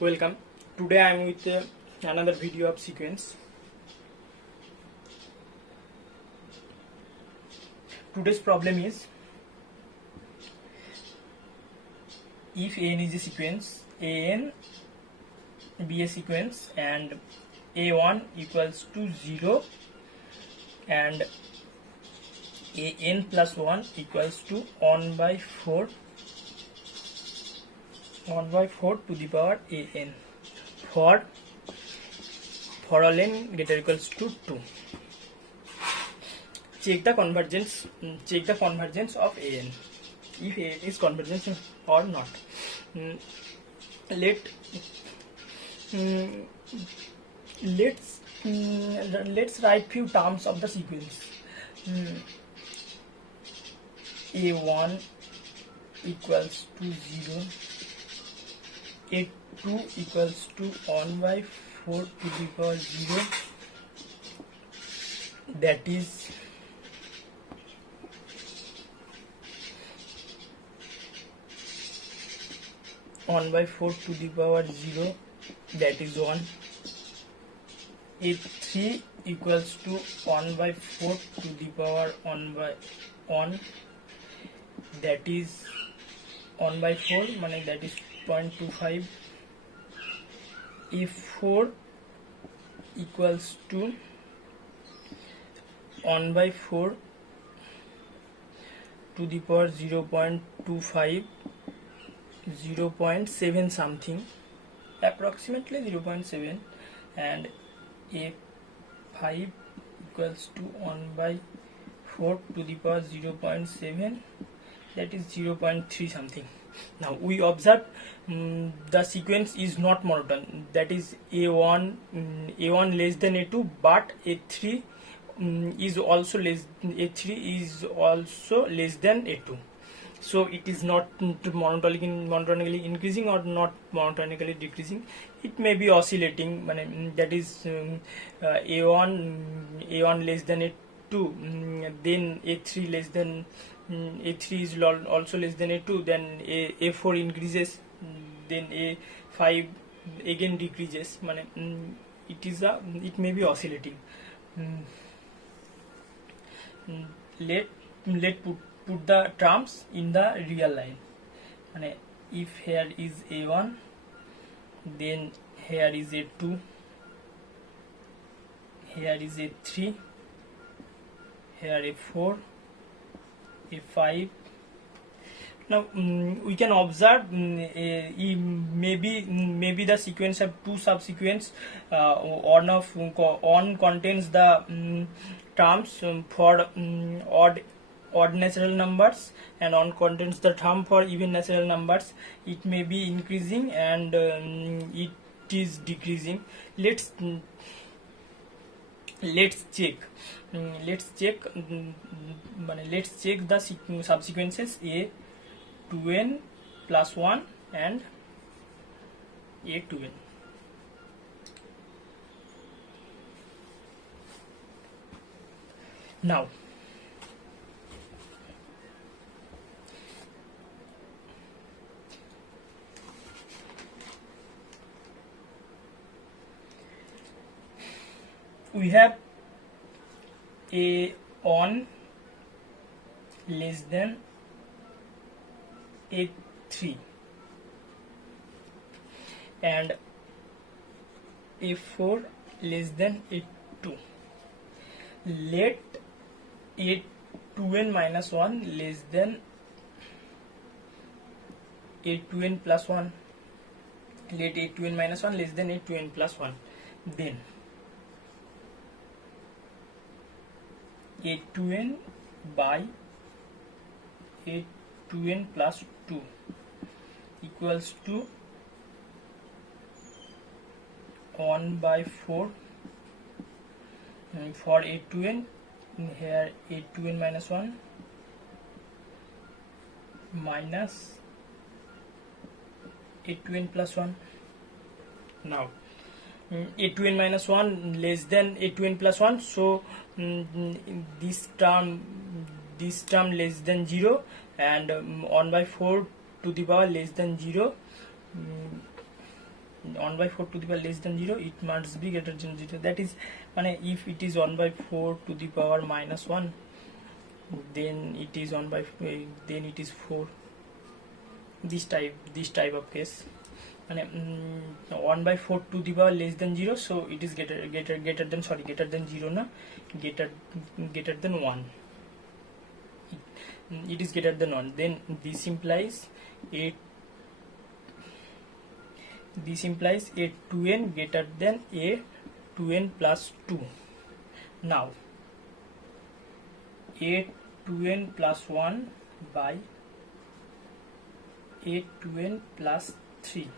Welcome. Today I am with another video of sequence. Today's problem is, if n is a sequence, an be a sequence and a1 equals to 0 and an plus 1 equals to 1 by 4 to the power an for all n greater equals to 2. Check the convergence of an, if an is convergent or not. Let's write few terms of the sequence. A1 equals to 0, A2 equals to 1 by 4 to the power 0, that is one by 4 to the power 0, that is 1. A3 equals to 1 by 4 to the power 1 by 1, that is 1 by 4, that is 0.25. A4 equals to 1 by 4 to the power 0.25, 0.7 something, approximately 0.7, and A5 equals to 1 by 4 to the power 0.7, that is 0.3 something. Now we observe the sequence is not monotone, that is A1 less than A2, but A3 is also less than A2. So it is not monotonically increasing or not monotonically decreasing. It may be oscillating, that is A1 less than A2, then A3 less than A3 is also less than A2, then A4 increases, then A5 again decreases. It may be oscillating. Let put the terms in the real line. If here is A1, then here is A2, here is A3, here A4, A5. Now we can observe maybe the sequence have two subsequence. On contains the terms for odd natural numbers, and on contains the term for even natural numbers. It may be increasing and it is decreasing. Let's check the subsequences A2n plus 1 and A2n. Now we have A1 less than A3 and A4 less than A2. Let A2n minus 1 less than A2n plus 1. Let A2n minus 1 less than A2n plus 1. Then A2n by A2n plus 2 equals to 1 by 4 for A2n. Here A2n minus 1 minus A2n plus 1. Now A2n minus 1 less than A2n plus 1, so this term less than 0, and 1 by 4 to the power less than 0, 1 by 4 to the power less than 0, it must be greater than 0. That is, if it is 1 by 4 to the power minus 1, then it is 1 by then it is 4. This type of case, 1 by 4 to the power less than 0, so it is greater than 0 na, greater than 1. It is greater than 1. Then this implies a 2n greater than a 2n plus 2. Now a 2n plus 1 by a 2n plus 3.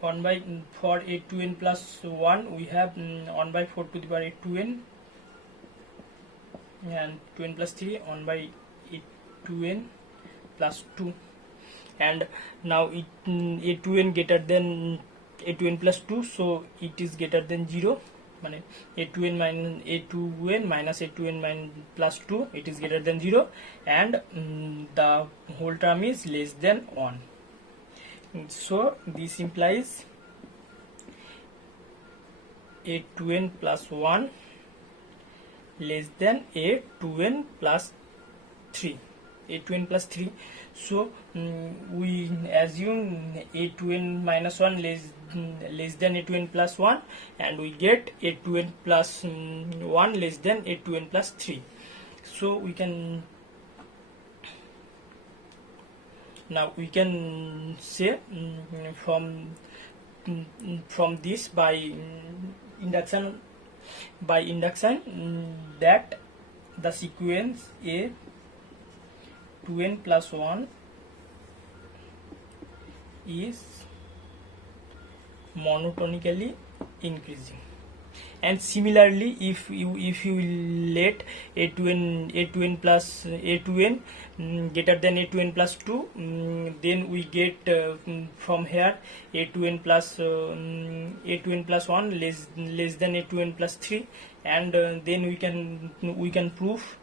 For a 2n plus 1 we have 1 by 4 to the power a 2n, and 2n plus 3 1 by a 2n plus 2. And now a 2n greater than a 2n plus 2, so it is greater than 0. A 2n minus a 2n plus 2, it is greater than 0, and the whole term is less than 1. So this implies a 2n plus 1 less than a 2n plus 3. A 2n plus 3. So we assume a 2n minus 1 less than a 2n plus 1, and we get a 2n plus 1 less than a 2n plus 3. So we can say from this by induction that the sequence a 2n plus 1 is monotonically increasing. And similarly, if you let a 2n plus a 2n greater than a 2n plus 2, then we get from here a 2n plus 1 less than a 2n plus 3, and then we can prove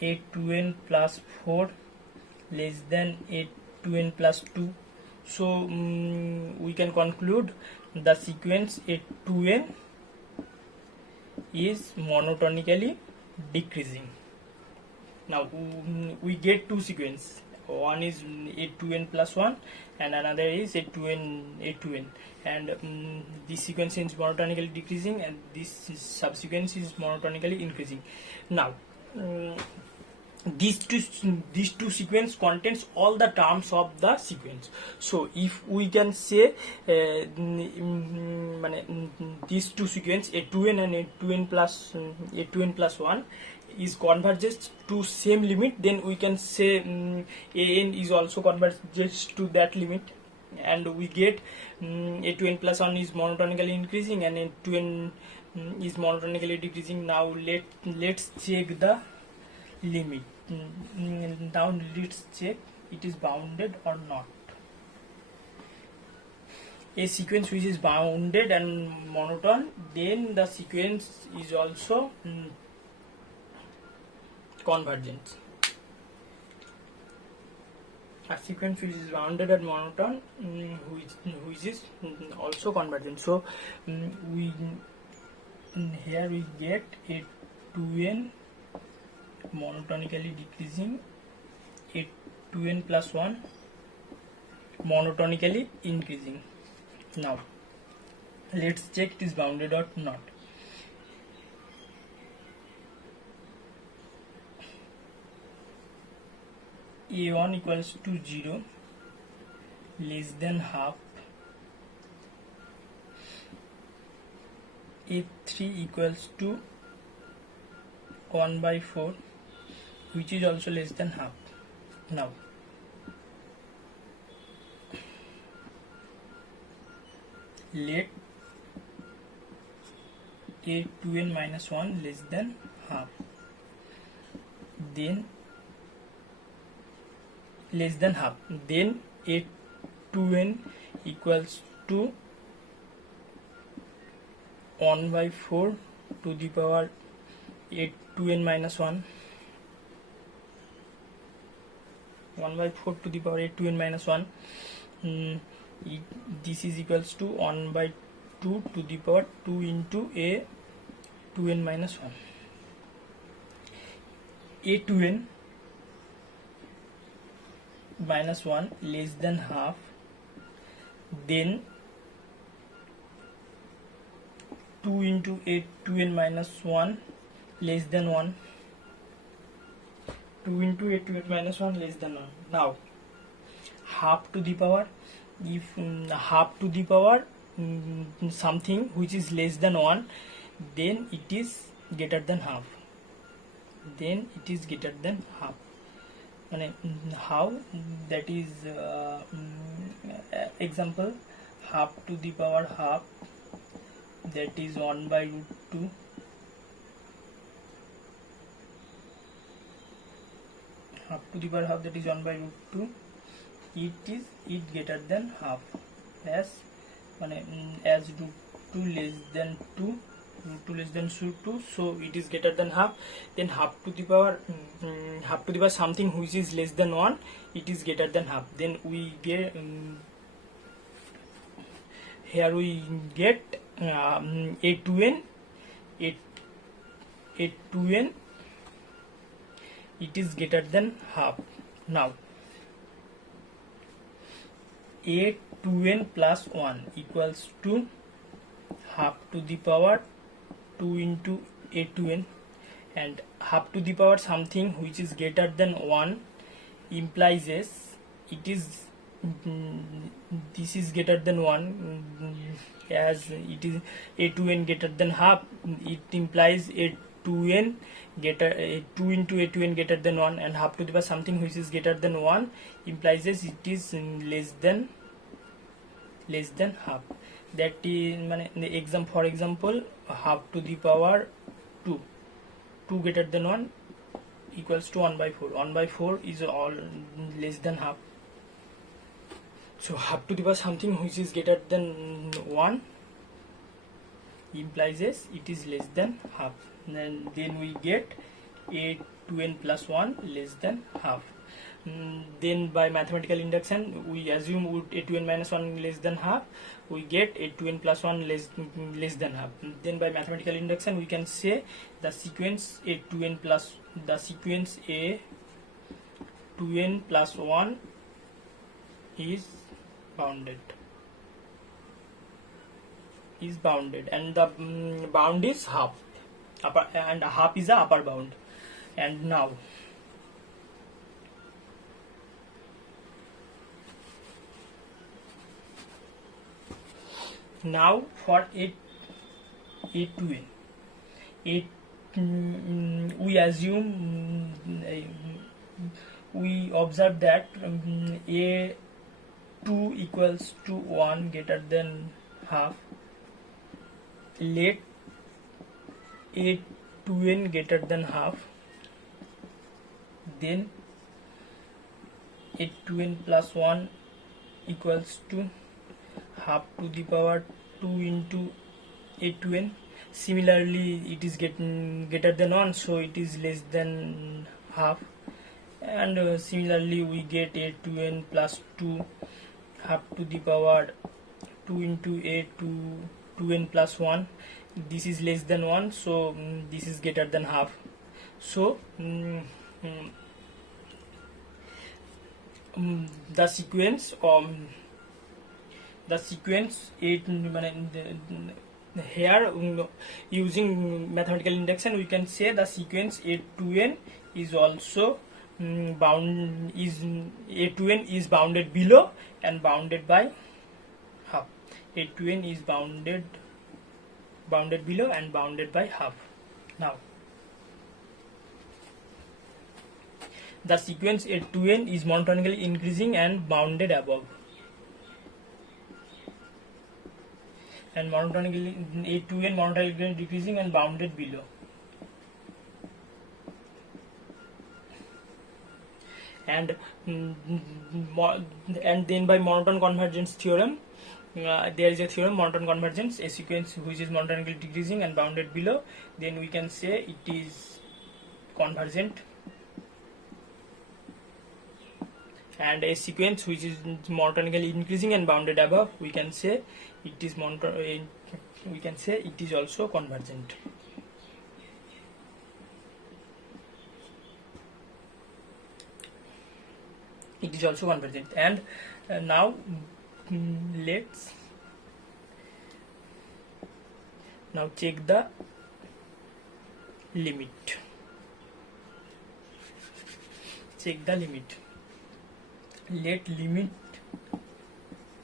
a 2n plus 4 less than a 2n plus 2. So we can conclude the sequence a 2n is monotonically decreasing. Now we get two sequences. One is a 2n plus 1 and another is a 2n, and this sequence is monotonically decreasing and this subsequence is monotonically increasing. Now these two sequence contains all the terms of the sequence. So if we can say these two sequence a 2n and a 2n plus 1 is converges to same limit, then we can say an is also converges to that limit, and we get a 2n plus 1 is monotonically increasing and a 2n is monotonically decreasing. Now let's check the limit. Now let's check it is bounded or not. A sequence which is bounded and monotone, then the sequence is also convergent. A sequence which is bounded and monotone, which is also convergent. So here we get a 2n monotonically decreasing, a 2n plus 1 monotonically increasing. Now let's check it is bounded or not. A1 equals to 0 less than half, A3 equals to 1 by 4, which is also less than half. Now let a 2n minus 1 less than half, then a 2n equals to 1 by 4 to the power a 2n minus 1, 1 by 4 to the power a 2n minus 1. This is equals to 1 by 2 to the power 2 into a 2n minus 1. a 2n minus 1 less than half, then 2 into a 2n minus 1 less than 1, 2 into a 2n minus 1 less than 1. Now half to the power, if half to the power something which is less than 1, then it is greater than half, then it is greater than half. How? That is example, half to the power half, that is 1 by root 2, half to the power half, that is 1 by root 2, it greater than half, as root 2 less than 2, root 2 less than 2, so it is greater than half. Then half to the power something which is less than 1, it is greater than half. Then we get here we get a 2n, it is greater than half. Now a 2n plus 1 equals to half to the power 2 into a 2n, and half to the power something which is greater than 1 implies it is this is greater than 1, as it is a 2n greater than half, it implies a 2n greater 2 into a 2n greater than 1, and half to the power something which is greater than 1 implies it is less than half. That is for example, half to the power 2 greater than 1 equals to 1 by 4. 1 by 4 is all less than half. So half to the power something which is greater than 1 implies it is less than half. Then we get a 2n plus 1 less than half. Then by mathematical induction we assume a 2n minus 1 less than half, we get a 2n plus 1 less than half. Then by mathematical induction we can say the sequence a 2n plus a 2n plus 1 is bounded, and the bound is half, and half is the upper bound. And now for a 2n, we assume we observe that a 2 equals to 1 greater than half. Let a 2n greater than half, then a 2n plus 1 equals to half to the power 2 into a 2n. Similarly, it is greater than 1, so it is less than half. And similarly, we get a 2n plus 2 half to the power 2 into a 2n plus 1. This is less than 1, so this is greater than half. So the sequence here using mathematical induction we can say the sequence a 2n is also a2n is bounded below and bounded by half. a2n is bounded below and bounded by half. Now the sequence a2n is monotonically increasing and bounded above, and monotonically a2n monotonically decreasing and bounded below. And then by monotone convergence theorem there is a theorem monotone convergence, a sequence which is monotonically decreasing and bounded below, then we can say it is convergent. And a sequence which is monotonically increasing and bounded above, we can say it is we can say it is also convergent. It is also convergent. And now let's check the limit. Check the limit. Let limit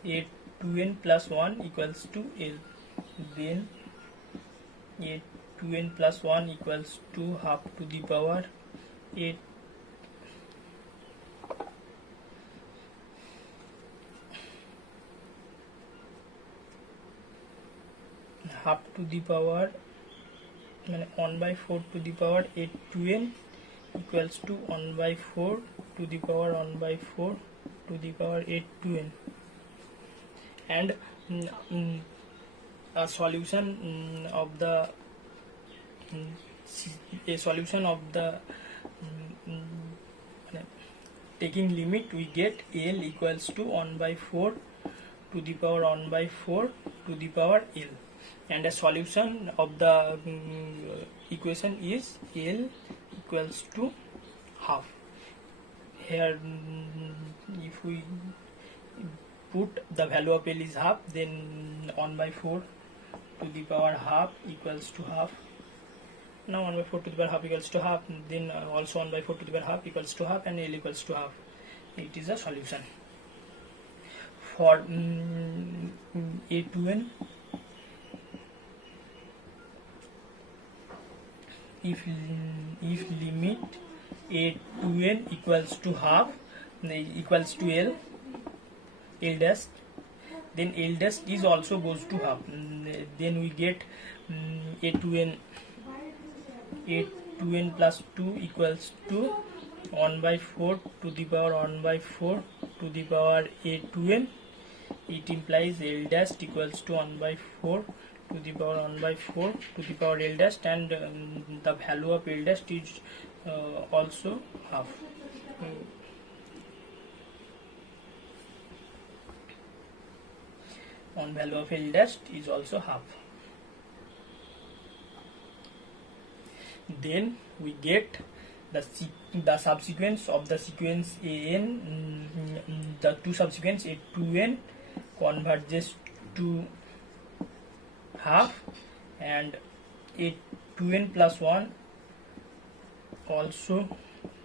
a 2n plus 1 equals to L, then a 2n plus 1 equals to half to the power a half to the power 1 by 4 to the power 8 2n equals to 1 by 4 to the power 1 by 4 to the power 8 2n. And a solution of the taking limit, we get L equals to 1 by 4 to the power 1 by 4 to the power L, and a solution of the equation is L equals to half. Here if we put the value of L is half, then 1 by 4 to the power half equals to half. Now 1 by 4 to the power half equals to half, then also 1 by 4 to the power half equals to half, and L equals to half. It is a solution. For A2n, if limit A2n equals to half equals to L dash, then L dash is also goes to half, then we get A2n plus 2 equals to 1 by 4 to the power 1 by 4 to the power A2n. It implies L dash equals to 1 by 4 to the power 1 by 4 to the power L dash, and the value of L dash is also half. On value of L dash is also half. Then we get the subsequence of the sequence an, the two subsequence A2n converges to half, and A2n plus 1 also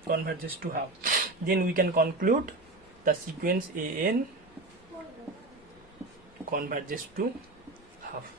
converges to half. Then we can conclude the sequence an converges to half.